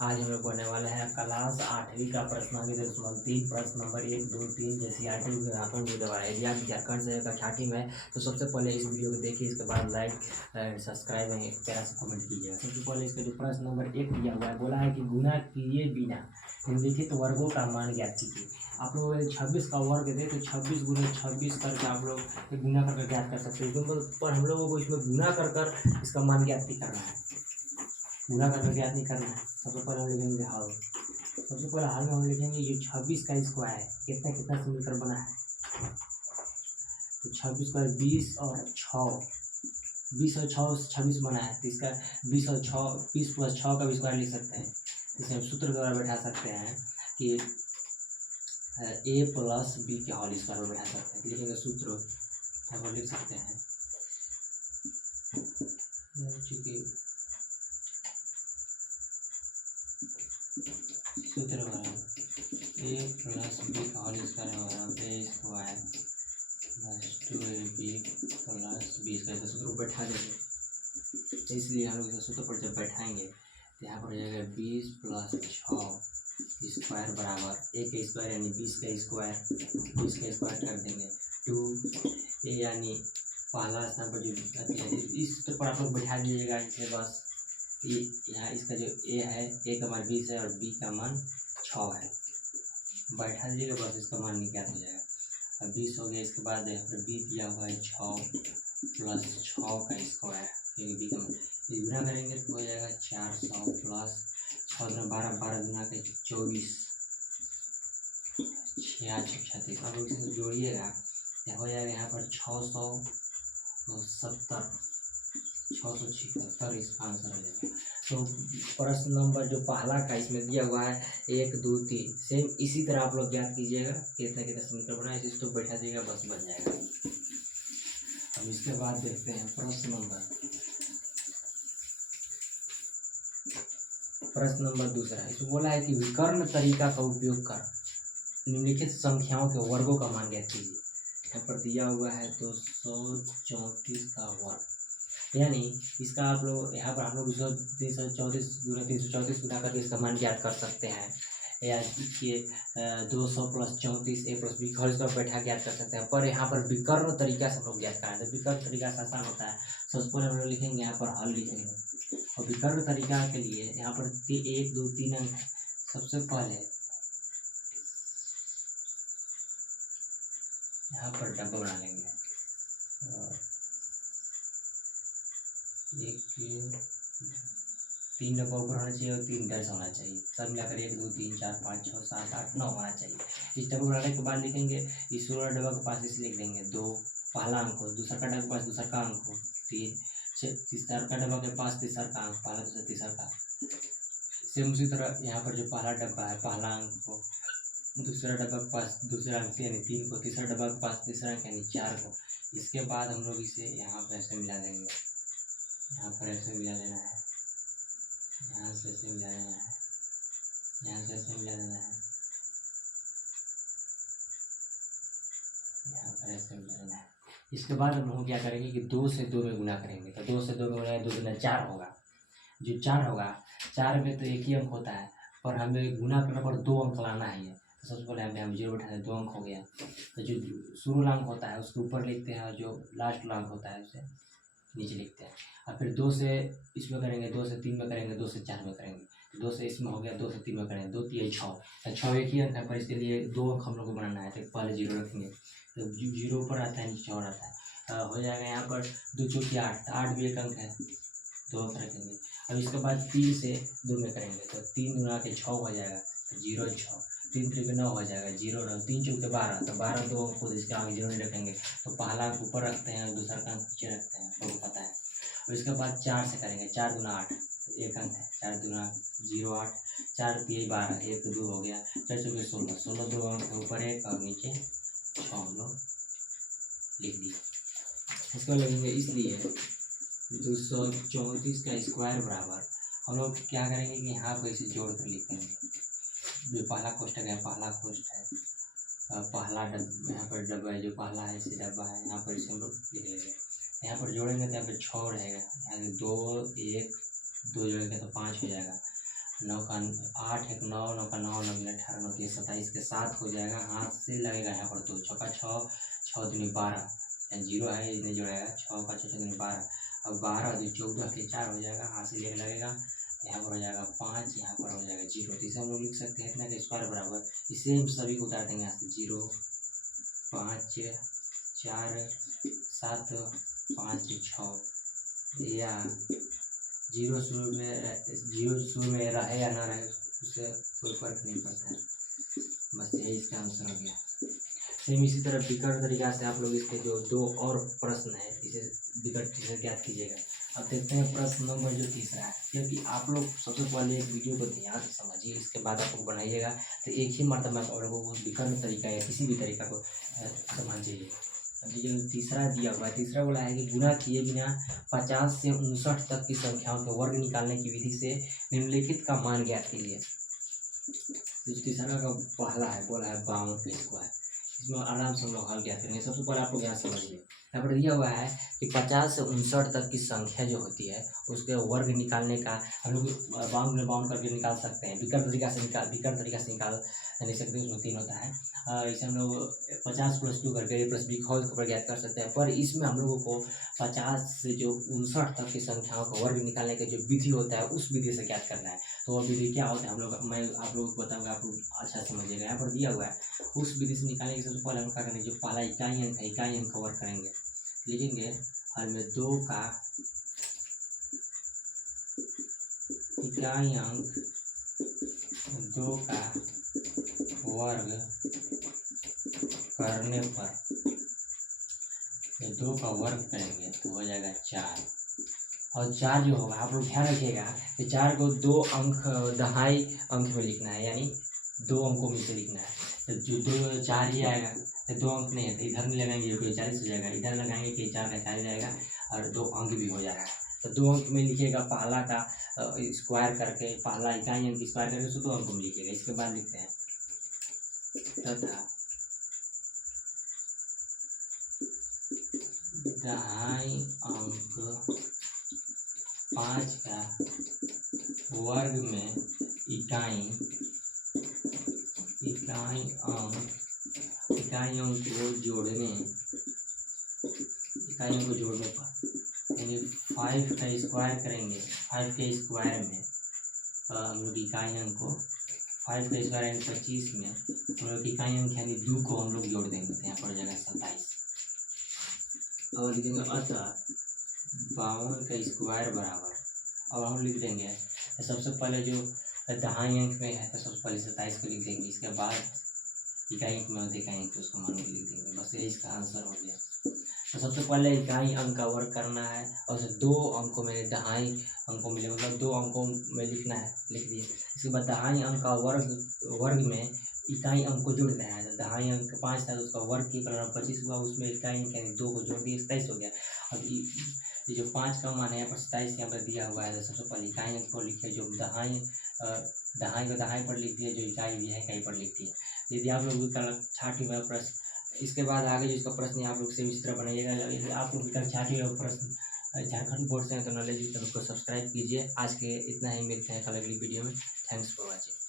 आज हम लोग पढ़ने वाले हैं क्लास 8वीं का प्रश्नावली दशमलव 3 प्रश्न नंबर 1, 2, 3 जैसे आर्टिकल विज्ञापन जो दवारा यदि आप झारखंड से कक्षा में है तो सबसे पहले इस वीडियो को देखिए, इसके बाद लाइक सब्सक्राइब है प्यारा से कमेंट कीजिएगा। सबसे पहले इसका जो प्रश्न नंबर 1 दिया हुआ है, बोला है कि गुना किए बिना निम्नलिखित वर्गों का मान ज्ञात कीजिए। आप लोग 26 का वर्ग दे तो 26 गुना 26 करके आप लोग गुना करके ज्ञात कर सकते हैं, पर हम लोगों को इसमें गुना कर इसका मान ज्ञात नहीं करना है, गुना करके ज्ञात नहीं करना है। सबसे पहले हम लिखेंगे हाल। सबसे पहले हाल में हम लिखेंगे ये 26 का स्क्वायर है, कितना कितना से मिलकर बना है, तो 26 स्क्वायर 20 और 6, 20 और 6 26 बना है, तो इसका 20 और 6 20 प्लस 6 का भी स्क्वायर लिख सकते हैं। इसे हम सूत्र द्वारा बैठा सकते हैं कि a प्लस बी के होल स्क्वायर में बैठा सकते हैं। लिखेंगे सूत्र यहाँ पर लिख सकते हैं, चूँकि सूत्र a प्लस बी का होल स्क्वायर बराबर a square plus 2ab plus B square. सूत्र बैठा देंगे, इसलिए हम लोग सूत्र पर जब बैठाएंगे तो यहाँ पर हो जाएगा 20 प्लस 6 स्क्वायर बराबर a का स्क्वायर यानी 20 का स्क्वायर, 20 का स्क्वायर कर देंगे 2a यानी पहला स्थान पर जो इस सूत्र पर आप लोग बैठा दीजिएगा। इसे बस यहाँ इसका जो a है, a का मान 20 है और b का मान 6 है, बैठा दीजिएगा बस इसका मान ज्ञात हो जाएगा। अब 20 हो गया, इसके बाद यहाँ पर b दिया हुआ है 6 प्लस 6 का स्क्वायर, क्योंकि b का मान गुना करेंगे तो हो जाएगा 400 प्लस 6 12 12 गुना के 24 36। अब इसे जोड़िएगा हो जाएगा यहाँ पर 676 इसका आंसर हो जाएगा। तो प्रश्न नंबर जो पहला का इसमें दिया हुआ है 1 2 3 सेम इसी तरह आप लोग ज्ञात कीजिएगा, कितना कितना समीकरण बना है इसको बैठा दिएगा बस बन जाएगा। अब इसके बाद देखते हैं प्रश्न नंबर दूसरा। इसमें बोला है कि विकर्ण तरीका का उपयोग कर निम्नलिखित संख्याओं के वर्गों का मान ज्ञात कीजिए। यहाँ पर दिया हुआ है 234 का वर्ग, यानी इसका आप लोग यहाँ पर हम लोग 334 गुना करके इसका मान ज्ञात कर सकते हैं, या ये 200 plus 34 a plus B whole square बैठा ज्ञात कर सकते हैं। पर यहाँ पर विकर्ण तरीका से हम लोग ज्ञात करें तो विकर्ण तरीका से आसान होता है। सबसे पहले हम लोग लिखेंगे यहाँ पर हल लिखेंगे, और विकर्ण तरीका के लिए यहाँ पर 1 2 3 अंक है। सबसे पहले यहाँ पर डब्बा बना लेंगे, एक 3 डब्बा ऊपर होना चाहिए और 3 डैश होना चाहिए, सब मिलाकर 1 2 3 4 5 6 7 8 9 होना चाहिए। इस डब्बा बनाने के बाद लिखेंगे इस 16 डब्बा के पास इसे लिख देंगे 2 पहला अंक हो, दूसरा का डब्बा के पास दूसरा का अंक हो 3, तीसरा का डब्बा के पास तीसरा का अंक, पहला दूसरा तीसरा का। सेम उसी तरह यहाँ पर जो पहला डब्बा है पहला अंक को, दूसरा डब्बा के पास दूसरा अंक यानी 3 को, तीसरा डब्बा के पास तीसरा अंक यानी 4 को। इसके बाद हम लोग इसे यहाँ पर ऐसे मिला देंगे, यहाँ पर ऐसे मिला देना है, यहाँ से ऐसे मिला देना है, यहाँ से ऐसे मिला देना है, यहाँ पर ऐसे मिला देना है। इसके बाद हम लोग क्या करेंगे कि 2 से 2 में गुना करेंगे, तो 2 से 2 में गुना 2 गुना 4 होगा। जो 4 होगा 4 में तो एक ही अंक होता है, पर हमें गुना करने पर 2 अंक लाना है। तो सबसे पहले हम 0 बैठा दें, 2 अंक हो गया। तो जो शुरू अंक होता है उसके ऊपर लिखते हैं और जो लास्ट अंक होता है उसे नीचे लिखते हैं। और फिर 2 से इसमें करेंगे, 2 से 3 में करेंगे, 2 से 4 में करेंगे, 2 से इसमें हो गया, 2 से 3 में करेंगे, 2 3 6, 6 एक ही अंक है, पर इसके लिए 2 अंक हम लोग को बनाना है। तो पहले 0 रखेंगे, तो 0 ऊपर आता है नीचे और आता है, हो जाएगा यहाँ पर 2 चौकी 8, 8 भी एक अंक है, 2 अंक रखेंगे। अब इसके बाद 3 से 2 में करेंगे, तो 3 गुना के 6 हो जाएगा, तो 0 6, 3 3 9 हो जाएगा, 0 9, 3 चौके 12, तो 12 2 अंक खुद इसके आगे 0 नहीं रखेंगे, तो पहला अंक ऊपर रखते हैं और दूसरा का अंक नीचे रखते हैं, सबको पता है। और इसके बाद 4 से करेंगे, 4 गुना 8, तो एक अंक है, 4 गुना 0 8, 4 3 12, 1 2 हो गया, 4 चौके 16, 16 2 अंक ऊपर 1 और नीचे 6 हम लोग लिख दिए। इसको लगेंगे, इसलिए 234 का स्क्वायर बराबर हम लोग क्या करेंगे कि यहाँ पर इसे जोड़ कर लिखेंगे। जो पहला कोष्ठक है, पहला कोष्ठ है, पहला डब्बा यहाँ पर डब्बा है, जो पहला है इसे डब्बा है, यहाँ पर इसे हम लोग लिख लेंगे। यहाँ पर जोड़ेंगे तो यहाँ पर 6 रहेगा, यहाँ 2 1 2 जोड़ेंगे तो 5 हो जाएगा। 9 का 8 एक 9 9 का 9 9 18 9 27 के 7 हो जाएगा, हाथ से लगेगा यहाँ पर 2 छक्का 6 6 दूनी 12, जीरो है ये नहीं जोड़ेगा, 6 का 6 दूनी 12, अब 12 जो 14 के 4 हो जाएगा, हाथ से लगेगा, यहाँ पर हो जाएगा 5, यहाँ पर हो जाएगा 0। तो इसे हम लोग लिख सकते हैं इतना के स्क्वायर बराबर, इसे हम सभी को उतार देंगे यहाँ से 0 5 4 7 5 6, या जीरो शुरू में रहे या ना रहे उससे कोई फर्क नहीं पड़ता है, बस यही इसका आंसर हो गया। सेम इसी तरह विकर्ण तरीका से आप लोग इसके जो 2 और प्रश्न है इसे विकर्ण से ज्ञात कीजिएगा। अब देखते हैं प्रश्न नंबर जो तीसरा है, क्योंकि आप लोग सबसे पहले एक वीडियो को ध्यान से समझिए, इसके बाद आप लोग बनाइएगा तो एक ही मरतबा आप लोगों को विकर्ण तरीका या किसी भी तरीका को समझिए। जो तीसरा दिया हुआ है, तीसरा बोला है कि गुणा किए बिना 50 से 59 तक की संख्याओं के वर्ग निकालने की विधि से निम्नलिखित का मान ज्ञात कीजिए। जो तीसरा का पहला है बोला है 52 का स्क्वायर, इसमें आराम से हम लोग हल ज्ञात करेंगे। सबसे पहले आप लोग यहाँ समझिए, यहाँ पर दिया हुआ है कि 50 से 59 तक की संख्या जो होती है उसके वर्ग निकालने का हम लोग बाउंड करके निकाल सकते हैं, विकर्ण तरीका से निकाल नहीं सकते, उसमें 3 होता है। इसे हम लोग 50 + 2 करके A + B खोल कर ज्ञात कर सकते हैं, पर इसमें हम लोगों को 50 से जो 59 तक की संख्याओं का वर्ग निकालने का जो विधि होता है उस विधि से ज्ञात करना है। तो वो विधि क्या होता है मैं आप लोगों को बताऊँगा, आप लोग अच्छा समझिएगा। यहाँ पर दिया हुआ है उस विधि से निकालने के सबसे पहले हम क्या करेंगे, जो पहला इकाई अंक है इकाई अंक का वर्ग करेंगे, लिखेंगे हल में 2 का इकाई अंक 2 का वर्ग करने पर 2 का वर्ग करेंगे तो हो जाएगा 4, और 4 जो होगा आप लोग ध्यान रखिएगा कि 4 को 2 अंक दहाई अंक में लिखना है, यानी 2 अंकों में से लिखना है। तो जो 2 4 ही आएगा तो 2 अंक नहीं है तो इधर नहीं लगाएंगे तो 40 हो जाएगा, इधर लगाएंगे कि 4 का 4 जाएगा और 2 अंक भी हो जाएगा। तो 2 अंक में लिखिएगा पहला का स्क्वायर करके, पहला इकाई अंक स्क्वायर करके उसको 2 अंकों में लिखिएगा। इसके बाद लिखते हैं तथा दहाई अंक 5 का वर्ग में इकाई अंक को जोड़ने पर यानी 5 का स्क्वायर करेंगे, 5 के स्क्वायर में हम लोग इकाई अंक को 5 का स्क्वायर यानी 25 में हम लोग इकाई अंक यानी 2 को हम लोग जोड़ देंगे तो यहाँ पर जाएगा 27, और लिखेंगे अतः 52 का स्क्वायर बराबर, अब हम लिख देंगे सबसे पहले जो दहाई अंक में है तो सबसे पहले 27 को लिख देंगे, इसके बाद इकाई अंक में इकाई अंक उसको मान के लिख देंगे, बस ये इसका आंसर हो गया। तो सबसे पहले इकाई अंक का वर्ग करना है और उसे 2 अंकों में दहाई अंकों में मतलब 2 अंकों में लिखना है, लिख दिए। इसके बाद दहाई अंक का वर्ग में इकाई अंक को जोड़ देना है, तो दहाई अंक 5 था तो उसका वर्ग की 25 हुआ, उसमें इकाई अंक यानी 2 को जोड़ दिए 27 हो गया। अब ये जो 5 का मान है यहाँ पर 27 यहाँ पर दिया हुआ है, तो सबसे पहले इकाई अंक को लिखिए, जो दहाई को दहाई पर लिख दिए, जो इकाई भी है इकाई पर लिख दिए। यदि आप लोग विकल्प 6 वाला प्रश्न, इसके बाद आगे जो इसका प्रश्न आप लोग से इस तरह बनाइएगा। यदि आप लोग विकल्प 6 वाला प्रश्न झारखंड बोर्ड से हैं तो नॉलेज यूट्यूब को सब्सक्राइब कीजिए। आज के इतना ही, मिलते हैं कल अगली वीडियो में। Thanks for watching.